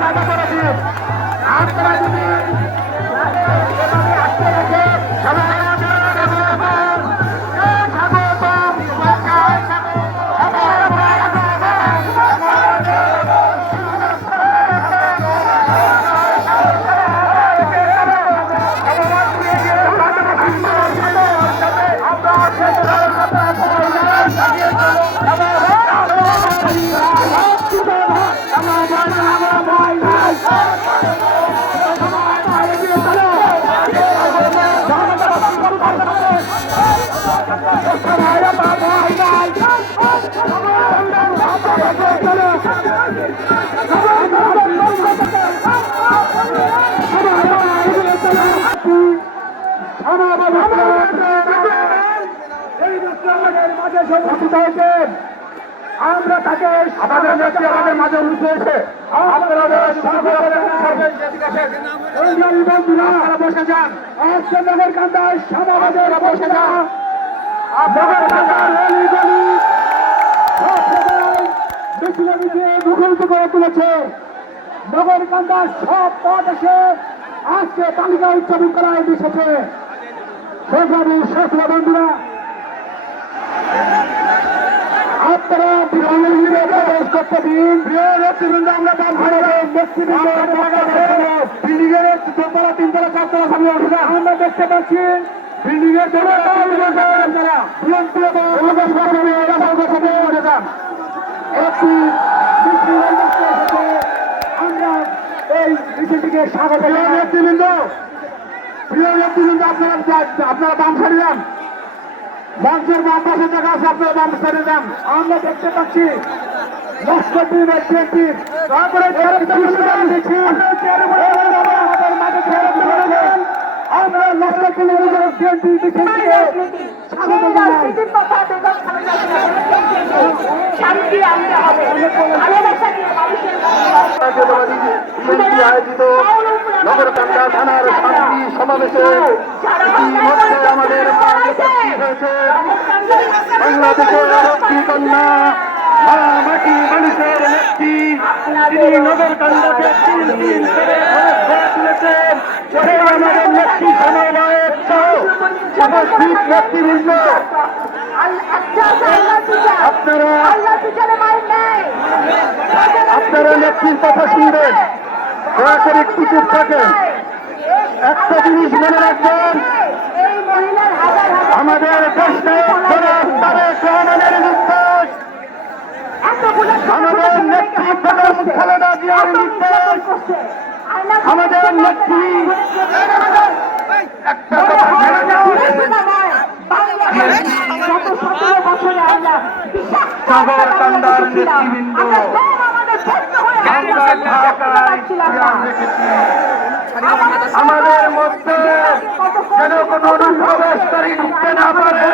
জায়গা করে দিন। আপনারা যদি আটকে রেখে সবাই আমরা তাকে আমাদের নেত্রী আমাদের মাঝে অনুষ্ঠিত হয়েছে। আপনারা বসে যান। আজকে নগর কান্দায় সমাবেশের বসে যান। নগর কান্দার মুখরিত করে তুলেছে। নগর কান্দার সব পথ এসে আজকে তালিকা উদযাপন করা এসেছে। সংগ্রামী শাসক বন্ধুরা, আপনারা প্রবেশ করতে দিন। প্রিয় নেতৃবৃন্দ, আমরা বিল্ডিং এর দোতলা তিনতলা চারতলা সামনে উঠে যান। আমরা দেখতে পাচ্ছি বিল্ডিং এর উঠে যান। একটি আমরা এই মিছিলটিকে স্বাগত। নেতৃবৃন্দ, প্রিয় নেতৃবৃন্দ, আপনারা বাম সারি যান। মঞ্চের বাম পাশে জায়গা আছে, আপনারা বাম সারি যান। আমরা দেখতে পাচ্ছি লস্কর বিএনপি তারপরে আমরা লস্কর বিএনপি আয়োজিত নগরকান্দা থানার শান্তি সমাবেশে ইতিমধ্যে আমাদের হয়েছে বাংলাদেশের আরক্ষী কন্যা মাটি মানুষের নেত্রী, তিনি নগরকান্দাকে 3 দিন ধরে তুলেছেন। আমাদের নেত্রী সমবায়ের উপস্থিত নেতৃবৃন্দ, আপনারা নেত্রীর কথা শুনবেন, দয়া করে একটু চুপ থাকেন। একটা জিনিস মনে রাখবেন, আমাদের দেশটার রহমানের নির্দেশ, আমাদের নেত্রী খালেদা জিয়ার নির্দেশ, আমাদের নেত্রী একটা নগরকান্দার নেতৃবৃন্দ আমাদের মধ্যে যেন কোন অনুপ্রবেশকারী ঢুকতে না পারে,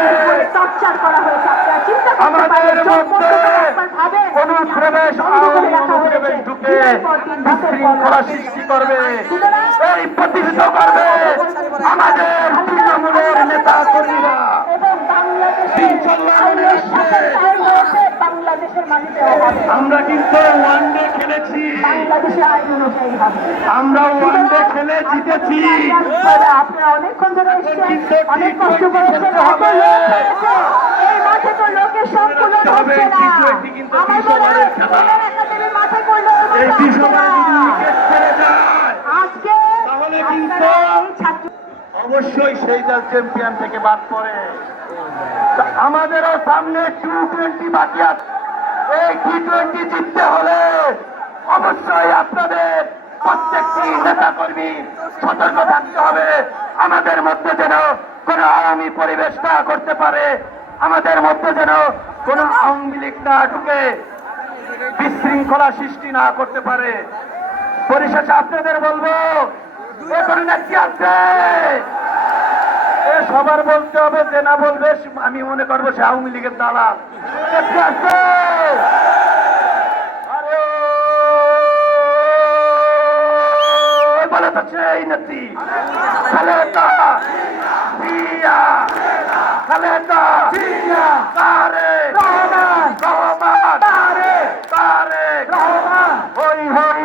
আমাদের মধ্যে অনুপ্রবেশ ঢুকে বিশৃঙ্খলা সৃষ্টি করবে, এই প্রতিহত করবে আমাদের তৃণমূলের নেতা কর্মীরা। আমরা কিন্তু ওয়ানডে খেলেছি, আমরা ওয়ানডে খেলে জিতেছি। আপনারা অনেকক্ষণ ধরে অনেক কষ্ট করেছেন, এই মাঠে তো লোকের সব তুলে ধরছে না। আমার মনে হয় একাডেমির মাঠে করলে আজকে তাহলে কিন্তু অবশ্যই সেই দল চ্যাম্পিয়ন থেকে বাদ পড়ে। আমাদেরও সামনে T20 বাকি আছে। এই T20 জিততে হলে অবশ্যই আপনাদের প্রত্যেকটি নেতা কর্মী সতর্ক থাকতে হবে। আমাদের মধ্যে যেন কোন আওয়ামী পরিবেশ না করতে পারে, আমাদের মধ্যে যেন কোন আওয়ামী লীগ না ঢুকে বিশৃঙ্খলা সৃষ্টি না করতে পারে। পরিশেষে আপনাদের বলবো, এখন নেত্রী আছে, সবার বলতে হবে, যে না বলবে আমি মনে করবো সে আওয়ামী লীগের দালাল। নেত্রী আছে, আরে বলে তো সেই নেত্রী খালেদা জিয়া, খালেদা জিয়া, তারেক রহমান, তারেক রহমান, হই হই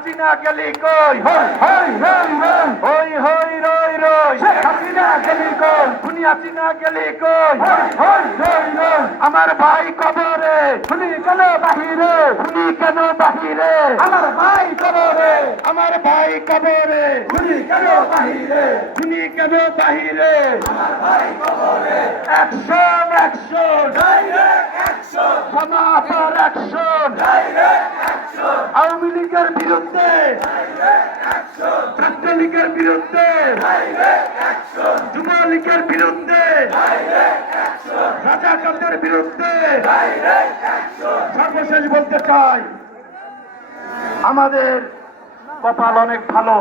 হাসিনা গেলি কই, হই হই রই রই, হই হই রই রই, শেখ হাসিনা গেলি কই, খুনি হাসিনা গেলি কই, হই হই রই রই, আমার ভাই কবরে, খুনি কেন বাহিরে, খুনি কেন বাহিরে, আমার ভাই কবরে, আমার ভাই কবরে, খুনি কেন বাহিরে, খুনি কেন বাহিরে, আমার ভাই কবরে, অ্যাকশন অ্যাকশন, ডাইরেক্ট অ্যাকশন, সমাপর অ্যাকশন, ডাইরেক্ট অ্যাকশন, আওয়ামী লীগের বিরুদ্ধে, ডাইরেক্ট অ্যাকশন, ছাত্রলীগের বিরুদ্ধে, ডাইরেক্ট অ্যাকশন, যুবলীগের বিরুদ্ধে, ডাইরেক্ট অ্যাকশন, রাজাকারদের বিরুদ্ধে, ডাইরেক্ট অ্যাকশন। সর্বশেষ বলতে চাই, আমাদের কপাল অনেক ভালো।